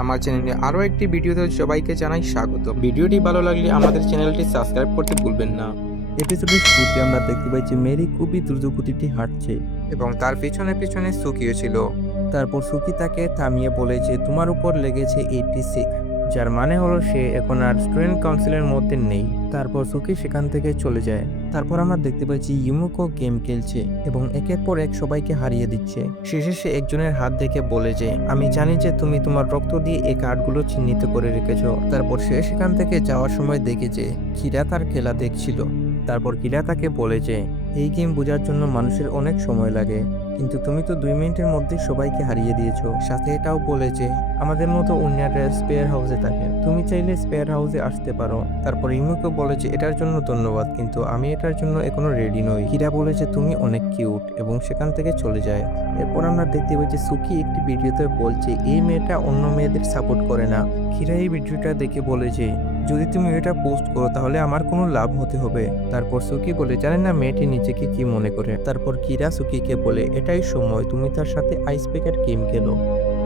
আমার চ্যানেলে আরও একটি ভিডিওতে সবাইকে জানাই স্বাগত। ভিডিওটি ভালো লাগলে আমাদের চ্যানেলটি সাবস্ক্রাইব করতে ভুলবেন না। এপিসোডের শুরুতে আমরা দেখতে পাই যে মেরি খুবই দ্রুতগতিতে হাঁটছে এবং তার পিছনে পিছনে সুকিও ছিল। তারপর সুকি তাকে থামিয়ে বলে যে তোমার উপর লেগেছে 86, যার মানে হলো সে এখন আর স্টুডেন্ট কাউন্সিলের মধ্যে নেই। তারপর সুকি সেখান থেকে চলে যায়। তারপর আমরা দেখতে পাচ্ছি ইউমুকো গেম খেলছে এবং একের পর এক সবাইকে হারিয়ে দিচ্ছে। শেষে সে একজনের হাত দেখে বলে যে আমি জানি যে তুমি তোমার রক্ত দিয়ে এই কার্ডগুলো চিহ্নিত করে রেখেছো। তারপর সে সেখান থেকে যাওয়ার সময় দেখে যে কিরা তার খেলা দেখছিল। তারপর কিরা তাকে বলে যে এই গেম বোঝার জন্য মানুষের অনেক সময় লাগে, কিন্তু তুমি তো 2 মিনিটের মধ্যে সবাইকে হারিয়ে দিয়েছো। সাথে এটাও বলে যে আমাদের মতো অন্যরা স্পেয়ার হাউসে থাকে, তুমি চাইলে স্পেয়ার হাউসে আসতে পারো। তারপর ইমুকে বলে যে এটার জন্য ধন্যবাদ, কিন্তু আমি এটার জন্য এখনো রেডি নই। কিরা বলে যে তুমি অনেক কিউট এবং সেখান থেকে চলে যায়। এরপর আমরা দেখতে পাই যে সুকি একটি ভিডিওতে বলছে এই মেয়েটা অন্য মেয়েদের সাপোর্ট করে না। কিরা এই ভিডিওটা দেখে বলে যে যদি তুমি এটা পোস্ট করো তাহলে আমার কোনো লাভ হতে হবে। তারপর সুকি বলে জানে না মেয়েটি নিজেকে কি মনে করে। তারপর কিরা সুকিকে বলে এটাই সময় তুমি তার সাথে আইস প্যাকেট গেম খেলো।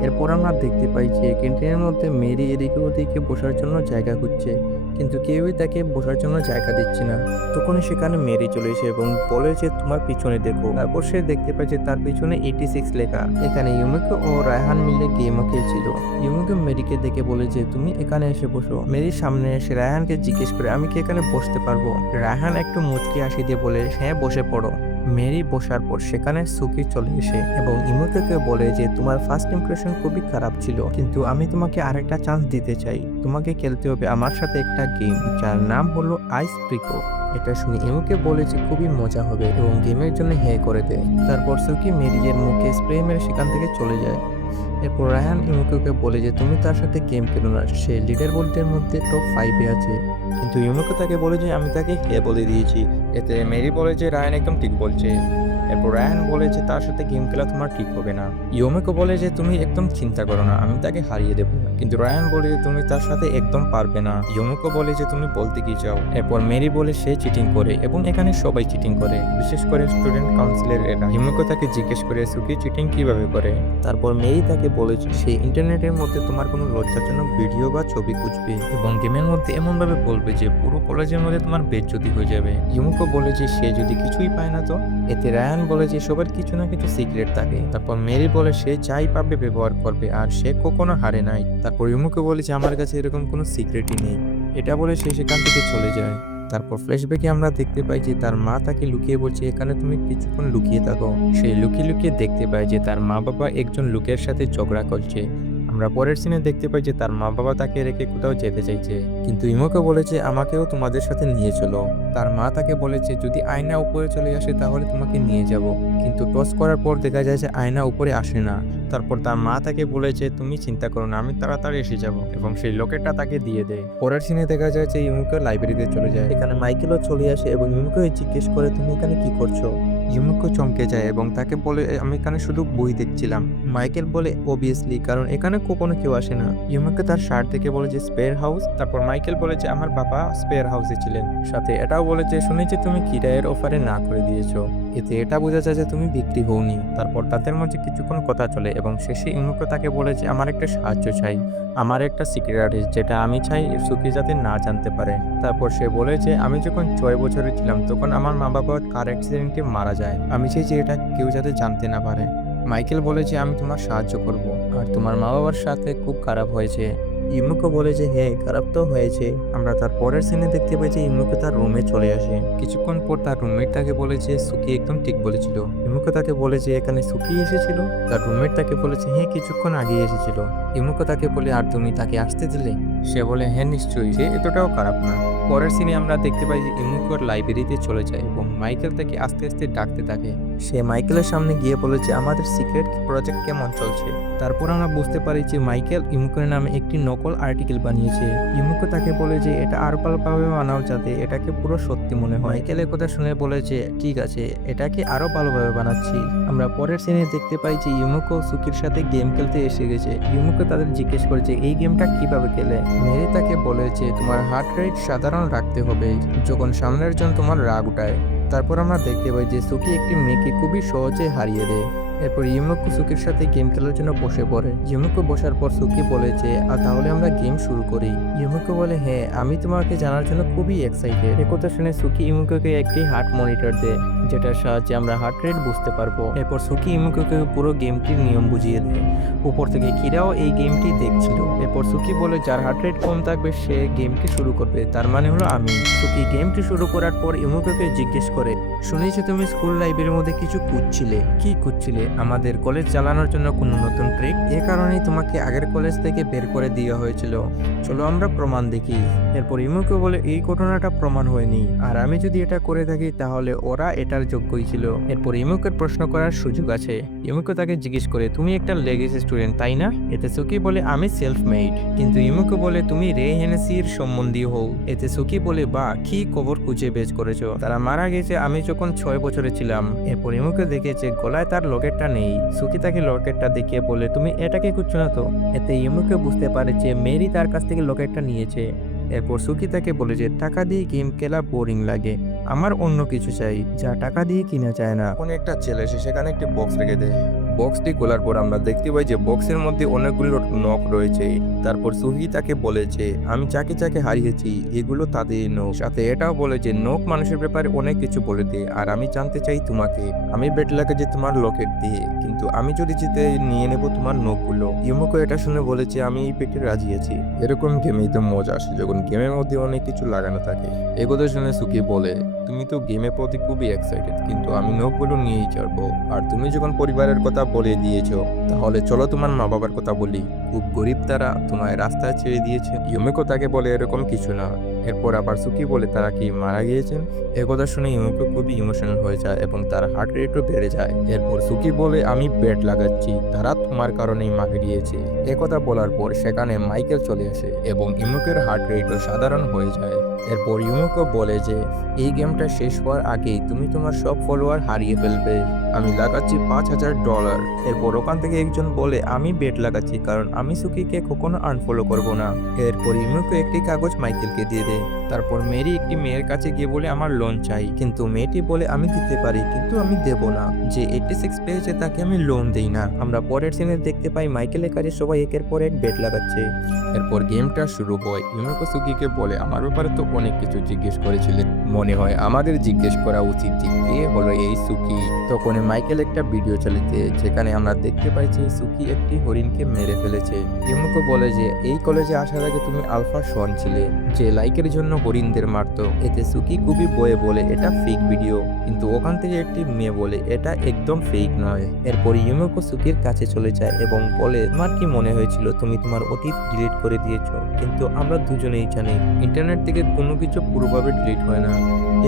এরপর আমরা দেখতে পাই যে ক্যান্টিনের মধ্যে মেরি এদিকে ওদিকে বসার জন্য জায়গা খুঁজছে, কিন্তু কেউই তাকে বসার জন্য জায়গা দিচ্ছে না। তখনই সেখানে মেরি চলে এসে এবং বলে যে তোমার পিছনে দেখো। তারপর সে দেখতে পায় যে তার পিছনে 86 লেখা। এখানে ইউমিকো ও রায়হান মিলে গেমও খেলছিল। ইউমিকো মেরিকে দেখে বলে যে তুমি এখানে এসে বসো। মেরির সামনে এসে রায়হানকে জিজ্ঞেস করে আমি কি এখানে বসতে পারবো। রায়হান একটু মুচকি হাসি দিয়ে বলে হ্যাঁ বসে পড়ো। মেরি বসার পর সেখানে সুকি চলে এসে এবং ইমুকে বলে যে তোমার ফার্স্ট ইমপ্রেশন খুবই খারাপ ছিল, কিন্তু আমি তোমাকে আরেকটা চান্স দিতে চাই। তোমাকে খেলতে হবে আমার সাথে একটা গেম যার নাম হলো আইস প্রিকো। এটা শুনে ইমুকে বলে যে খুবই মজা হবে এবং গেমের জন্য হ্যাঁ করে দেয়। তারপর সুকি মেরিয়ের মুখে স্প্রে মেরে সেখান থেকে চলে যায়। এরপর রায়হান ইমুকে বলে যে তুমি তার সাথে গেম খেলো না, সে লিডার বোর্ডের মধ্যে টপ 5-এ আছে। কিন্তু ইমুকে তাকে বলে যে আমি তাকে হ্যাঁ বলে দিয়েছি। এতে মেরি বলে যে রায়ান একদম ঠিক বলছে। এরপর রায়ান বলে যে তার সাথে গেম খেলা তোমার ঠিক হবে না। ইউমেকো বলে যে তুমি একদম চিন্তা করো না, আমি তাকে হারিয়ে দেবো। কিন্তু রায়ান বলে যে তুমি তার সাথে একদম পারবে না। ইউমেকো বলে যে তুমি বলতে কি চাও। এরপর মেরি বলে সে চিটিং করে এবং এখানে সবাই চিটিং করে, বিশেষ করে স্টুডেন্ট কাউন্সিলের এরা। ইউমেকো তাকে জিজ্ঞেস করে সুকি চিটিং কিভাবে করে। তারপর মেরি তাকে বলেছে সে ইন্টারনেটের মধ্যে তোমার কোনো লজ্জাজনক ভিডিও বা ছবি খুঁজবে এবং গেমের মধ্যে এমনভাবে বলবে যে পুরো কলেজের মধ্যে তোমার বেজ্জতি হয়ে যাবে। ইউমুকো বলে যে সে যদি কিছুই পায় না তো। এতে রায়ান বলে যে সবার কিছু না কিছু সিক্রেট থাকে। তারপর মেরি বলে সে যাই পাবে ব্যবহার করবে আর সে কখনো হারে নাই। তারপর ইউমুকো বলে যে আমার কাছে এরকম কোনো সিক্রেটই নেই। এটা বলে সে সেখান থেকে চলে যায়। তারপর ফ্ল্যাশব্যাকে আমরা দেখতে পাই যে তার মা তাকে লুকিয়ে বলছে এখানে তুমি কিছুক্ষণ লুকিয়ে থাকো। সে লুকিয়ে লুকিয়ে দেখতে পায় যে তার মা বাবা একজন লোকের সাথে ঝগড়া করছে। আমরা পরের সিনে দেখতে পাই যে তার মা বাবা তাকে রেখে কোথাও যেতে চাইছে, কিন্তু ইমোকে বলেছে আমাকেও তোমাদের সাথে নিয়ে চলো। তার মা তাকে বলেছে যদি আয়না উপরে চলে আসে তাহলে তোমাকে নিয়ে যাব, কিন্তু টস করার পর দেখা যায় যে আয়না উপরে আসে না। তারপর তার মা তাকে বলেছে তুমি চিন্তা করো না, আমি তাড়াতাড়ি এসে যাব, এবং সেই লকেটটা তাকে দিয়ে দেয়। পরের সিনে দেখা যায় যে ইমুকে লাইব্রেরিতে চলে যায়। এখানে মাইকেলও চলে আসে এবং ইউমিকে জিজ্ঞেস করে তুমি এখানে কি করছো। ইমুকে চমকে যায় এবং তাকে বলে আমি এখানে শুধু বই দেখছিলাম। মাইকেল বলে অবভিয়াসলি, কারণ এখানে কখনো কেউ আসে না। ইমুকে তার শার্ট দেখে বলে যে স্পেয়ার হাউস। তারপর মাইকেল বলে যে আমার বাবা স্পেয়ার হাউসে ছিলেন। সাথে এটাও বলে যে শুনেছি তুমি কিরায়ের অফারে না করে দিয়েছো। এতে এটা বোঝা যায় যে তুমি বিক্রি হওনি। তারপর তাদের মধ্যে কিছুক্ষণ কথা চলে এবং শেষে ইমুকে তাকে বলে যে আমার একটা সাহায্য চাই, আমার একটা সিক্রেট আর্টিস্ট যেটা আমি চাই সুকি যাতে না জানতে পারে। তারপর সে বলে যে আমি যখন 6 বছরের ছিলাম তখন আমার মা বাবা কার অ্যাক্সিডেন্টে মারা যায়, আমি চাই যে এটা কেউ যাতে জানতে না পারে। মাইকেল বলে যে আমি তোমার সাহায্য করব, আর তোমার মা বাবার সাথে খুব খারাপ হয়েছে। ইউমিকে বলে যে হ্যাঁ খারাপ তো হয়েছে। আমরা তার পরের সিনে দেখতে পাই যে ইমুকে তার রুমে চলে আসে। কিছুক্ষণ পর তার রুমমেট তাকে বলে যে সুকি একদম ঠিক বলেছিল। ইমুকে তাকে বলে যে এখানে সুকি এসেছিল। তার রুমমেট তাকে বলেছে হ্যাঁ কিছুক্ষণ আগে এসেছিল। ইমুকে তাকে বলে আর তুমি তাকে আসতে দিলে। সে বলে হ্যাঁ নিশ্চয়ই, সে এতটাও খারাপ না। পরের সিনে আমরা দেখতে পাই যে ইমুকোর লাইব্রেরিতে চলে যায় এবং মাইকেল তাকে আস্তে আস্তে ডাকতে থাকে। সে মাইকেলের সামনে গিয়ে বলে যে আমাদের সিক্রেট প্রজেক্ট কেমন চলছে। তারপর আমরা বুঝতে পারি যে মাইকেল ইমুকের নামে একটি নকল আর্টিকেল বানিয়েছে। ইমুকো তাকে বলে যে এটা আরো ভালোভাবে বানাও যাতে এটাকে পুরো সত্যি মনে হয়। মাইকেলের কথা শুনে বলে যে ঠিক আছে, এটাকে আরো ভালোভাবে বানাচ্ছি। আমরা পরের সিনে দেখতে পাই যে ইমুকো সুকির সাথে গেম খেলতে এসে গেছে। ইমুকো তাদের জিজ্ঞেস করে যে এই গেমটা কিভাবে খেলে। মেরি তাকে বলে যে তোমার হার্ট রেট সাধারণ রাখতে হবে যখন সামনের জন তোমার রাগ উঠায়। তারপর আমরা দেখতে পাই যে সুকি একটি মেয়েকে খুবই সহজে হারিয়ে দেয়। এরপর ইউমুকো সুকির সাথে গেম খেলার জন্য বসে পড়ে। ইউমুকো বসার পর সুকি বলে যে তাহলে আমরা গেম শুরু করি। ইউমুকো বলে হ্যাঁ, আমি তোমাকে জানার জন্য খুবই এক্সাইটেড। এ কথা শুনে সুকি ইউমুকোকে একটি হার্ট মনিটর দেয়, যেটার সাহায্যে আমরা হার্ট রেট বুঝতে পারবো। এরপর সুকি ইউমুকোকে পুরো গেমটির নিয়ম বুঝিয়ে দেয়। উপর থেকে কিরাও এই গেমটি দেখছিল। এরপর সুকি বলে যার হার্ট রেট কম থাকবে সে গেমটি শুরু করবে, তার মানে হলো আমি। সুকি গেমটি শুরু করার পর ইউমুকোকে জিজ্ঞেস করে, শুনেছি তুমি স্কুল লাইব্রেরির মধ্যে কিছু খুঁজছিলে। কি খুঁজছিলে? আমাদের কলেজ চালানোর জন্য কোনো নতুন ট্রিক? এ কারণেই তোমাকে আগের কলেজ থেকে বের করে দেওয়া হয়েছিল। চলো আমরা প্রমাণ দেখি। এরপর ইমুকো বলে এই ঘটনাটা প্রমাণ হয়নি, আর আমি যদি এটা করে থাকি তাহলে ওরা এটার যোগ্যই ছিল। এরপর ইমুকের প্রশ্ন করার সুযোগ আছে। ইমুকো তাকে জিজ্ঞেস করে তুমি একটা লেগেসি স্টুডেন্ট তাই না? এতে সুকি বলে আমি সেলফ মেড। কিন্তু ইমুকো বলে তুমি রে হেনেসির সম্বন্ধী হও। এতে সুকি বলে বা কি খবর খুঁজে বের করেছো? তারা মারা গেছে আমি যখন 6 বছরে ছিলাম। এরপর ইমুকো দেখেছে গলায় তার লকেটটা নেই। সুকি তাকে লকেটটা দেখিয়ে বলে তুমি এটাকে খুঁজছো না তো? এতে ইমুকো বুঝতে পারে যে মেরি তার কাছ থেকে লকেটটা নিয়েছে। এরপর সুকি তাকে বলে যে টাকা দিয়ে গেম খেলা বোরিং লাগে, আমার অন্য কিছু চাই যা টাকা দিয়ে কিনা যায় না। তখন একটা ছেলে এসে সেখানে একটি বক্স রেখে দেয়। বক্সটি খোলার পর আমরা দেখতে পাই যে বক্সের মধ্যে অনেকগুলো নখ রয়েছে। তারপর সুহি তাকে বলে যে আমি যাকে যাকে হারিয়েছি এগুলো তাদের নখ। সাথে এটাও বলে যে নখ মানুষের ব্যাপারে অনেক কিছু বলে দেয়, আর আমি জানতে চাই তোমাকে। আমি বেট লাগে যে তোমার লকেট দিয়ে, কিন্তু আমি যদি জিতে নিয়ে নেব তোমার নখগুলো। ইউমুকো এটা শুনে বলেছে আমি এই পেটে রাজি আছি। এরকম গেমেই তো মজা আসে যখন গেমের মধ্যে অনেক কিছু লাগানো থাকে। এগুলো শুনে সুকি বলে তুমি তো গেমের প্রতি খুবই এক্সাইটেড, কিন্তু আমি নখগুলো নিয়েই ছাড়বো। আর তুমি যখন পরিবারের কথা বলে দিয়েছো, তাহলে চলো তোমার মা বাবার কথা বলি। খুব গরিব তারা, তোমায় রাস্তায় ছেড়ে দিয়েছে। ইউমিকো তাকে বলে এরকম কিছু না। এরপর আবার সুকি বলে তারা কি মারা গিয়েছেন। একথা শুনে ইউমিকো খুবই ইমোশনাল হয়ে যায় এবং তার হার্ট রেটও বেড়ে যায়। এরপর সুকি বলে আমি বেট লাগাচ্ছি, তারা তোমার কারণেই মারা গিয়েছে। একথা বলার পর সেখানে মাইকেল চলে আসে এবং ইউমিকোর হার্ট রেটও সাধারণ হয়ে যায়। এরপর ইউমিকো বলে যে এই গেমটা শেষ হওয়ার আগেই তুমি তোমার সব ফলোয়ার হারিয়ে ফেলবে। আমি লাগাচ্ছি $5000। এরপর ওখান থেকে একজন বলে আমি বেট লাগাচ্ছি কারণ আমি সুকিকে কখনো আনফলো করব না। এরপর ইমুকো একটি কাগজ মাইকেলকে দিয়ে দেয়। তারপর মেরি একটি মেয়ের কাছে গিয়ে বলে আমার লোন চাই, কিন্তু মেয়েটি বলে আমি দিতে পারি কিন্তু আমি দেব না। যে 86 পেয়েছে তাকে আমি লোন দেই না। আমরা পরের সিনে দেখতে পাই মাইকেলের কাছে সবাই একের পর এক বেট লাগাচ্ছে। এরপর গেমটা শুরু হয়। ইমুকো সুকিকে বলে আমার ব্যাপারে তো অনেক কিছু জিজ্ঞেস করেছিলেন, মনে হয় আমাদের জিজ্ঞেস করা উচিত যে কে হলো এই সুকি। তখন মাইকেল একটা ভিডিও চালিয়েছে যেখানে আমরা দেখতে পাই যে সুকি একটি হরিণকে মেরে ফেলেছে। ইমুকো বলে যে এই কলেজে আসার আগে তুমি আলফা শন ছিলে যে লাইকের জন্য হরিণদের মারতো। এতে সুকি খুবই বয়ে বলে এটা ফেক ভিডিও, কিন্তু ওখান থেকে একটি মেয়ে বলে এটা একদম ফেক নয়। এরপর ইমুকো সুকির কাছে চলে যায় এবং বলে তোমার কি মনে হয়েছিল তুমি তোমার অতীত ডিলিট করে দিয়েছো, কিন্তু আমরা দুজনেই জানি ইন্টারনেট থেকে কোনো কিছু পুরোভাবে ডিলিট হয় না।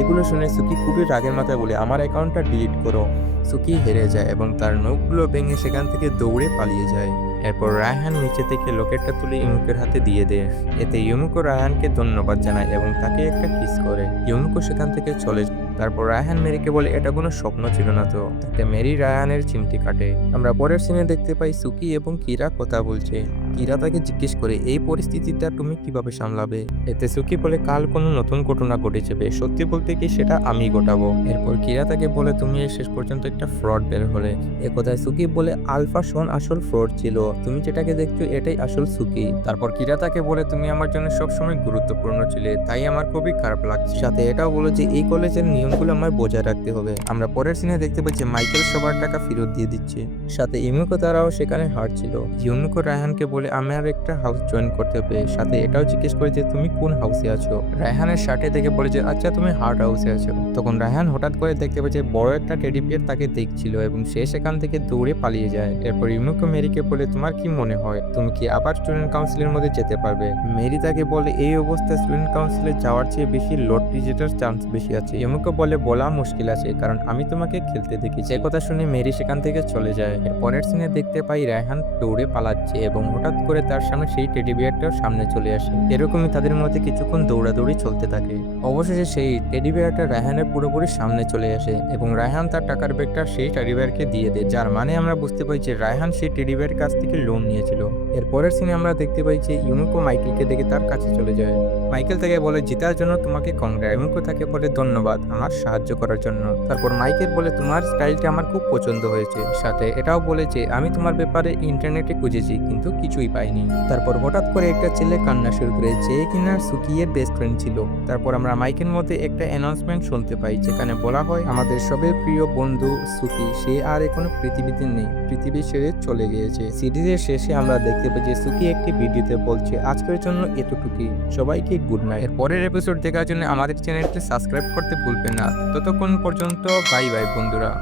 এগুলো শুনে সুকি খুবই রাগের মাথায় বলে আমার অ্যাকাউন্টটা ডিলিট করো। সুকি হেরে যায় এবং তার নখগুলো ভেঙে সেখান থেকে দৌড়ে পালিয়ে যায়। এরপর রায়হান নিচে থেকে লকেটটা তুলে ইমুকের হাতে দিয়ে দেয়। এতে ইমুকো রায়হানকে ধন্যবাদ জানায় এবং তাকে একটা কিস করে। ইমুকো সেখান থেকে চলে যায়। তারপর রায়হান মেরিকে বলে এটা কোনো স্বপ্ন ছিল না তো। তাতে মেরি রায়হানের চিমটি কাটে। আমরা পরের সিনে দেখতে পাই সুকি এবং কিরা কথা বলছে। কিরা তাকে জিজ্ঞেস করে এই পরিস্থিতিটা তুমি কিভাবে সামলাবে। এতে সুকি বলে কাল কোনো নতুন ঘটনা ঘটে যাবে, সত্যি বলতে কি সেটা আমি ঘটাবো। এরপর কিরা তাকে বলে তুমি এই শেষ পর্যন্ত একটা ফ্রড বের হলে। একথায় সুকি বলে আলফা শন আসল ফ্রড ছিল, তুমি যেটাকে দেখছো এটাই আসল সুকি। তারপর কিরা তাকে বলে তুমি আমার জন্য সবসময় গুরুত্বপূর্ণ ছিলে, তাই আমার খুবই খারাপ লাগছে। সাথে এটাও বলে যে এই কলেজের নিয়মগুলো আমার বজায় রাখতে হবে। আমরা পরের সিনে দেখতে পাচ্ছি মাইকেল সবার টাকা ফেরত দিয়ে দিচ্ছে। সাথে ইমুকো তারাও সেখানে হারছিল। ইউনুকো রায়হানকে বলে আমার একটা হাউস জয়েন করতে হবে। সাথে এটাও জিজ্ঞেস করে যে তুমি কোন হাউসে আছো। রায়হানের শার্টে দেখে বলে যে আচ্ছা তুমি হার্ট হাউসে আছো। তখন রায়হান হঠাৎ করে দেখতে পাচ্ছে বড় একটা টেডি বিয়ার তাকে দেখছিল এবং সে সেখান থেকে দৌড়ে পালিয়ে যায়। এরপর ইমুকো মেরিকে বলে তোমার কি মনে হয় তুমি কি আবার স্টুডেন্ট কাউন্সিলের মধ্যে যেতে পারবে। মেরি তাকে বলে এই অবস্থায় স্টুডেন্ট কাউন্সিলে যাওয়ার চেয়ে বেশি লোড রিজেক্টের চান্স বেশি আছে। ইমুকো বলে বলা মুশকিল আছে কারণ আমি তোমাকে খেলতে দেখি। যে কথা শুনে মেরি সেখান থেকে চলে যায়। পরের সিনে দেখতে পাই রায়হান দৌড়ে পালাচ্ছে এবং হঠাৎ হঠাৎ করে তার সামনে সেই টেডি বিয়ারটাও সামনে চলে আসে। এরকমই তাদের মধ্যে কিছুক্ষণ দৌড়াদৌড়ি চলতে থাকে। অবশেষে সেই টেডি বিয়ারটা রায়হানের পুরোপুরি সামনে চলে আসে এবং রায়হান তার টাকার ব্যাগটা সেই টেডি বিয়ারকে দিয়ে দেয়, যার মানে আমরা বুঝতে পারি যে রায়হান সেই টেডি বিয়ারের কাছ থেকে লোন নিয়েছিল। এর পরের সিনে আমরা দেখতে পাই যে ইউমিকো মাইকেলকে দেখে তার কাছে চলে যায়। মাইকেল তাকে বলে জেতার জন্য তোমাকে কংগ্রেস। ইউমিকো তাকে বলে ধন্যবাদ আমার সাহায্য করার জন্য। তারপর মাইকেল বলে তোমার স্টাইলটা আমার খুব পছন্দ হয়েছে, সাথে এটাও বলে যে আমি তোমার ব্যাপারে ইন্টারনেটে খুঁজেছি কিন্তু কিছুই পাইনি। তারপর হঠাৎ করে একটা ছেলে কান্না শুরু করে, যে কিনা সুকিয়ের বেস্ট ফ্রেন্ড ছিল। তারপর আমরা মাইকের মধ্যে একটা অ্যানাউন্সমেন্ট শুনতে পাই, যেখানে বলা হয় আমাদের সবের প্রিয় বন্ধু সুকি সে আর এখনো পৃথিবীতে নেই, পৃথিবী ছেড়ে চলে গিয়েছে। সিরিজের শেষে আমরা দেখতে পাই যে সুকি একটি ভিডিওতে বলছে আজকের জন্য এতটুকুই, সবাইকে গুড নাইট। এর পরের এপিসোড দেখার জন্য আমাদের চ্যানেলটি সাবস্ক্রাইব করতে ভুলবেন না। ততক্ষণ পর্যন্ত বাই বাই বন্ধুরা।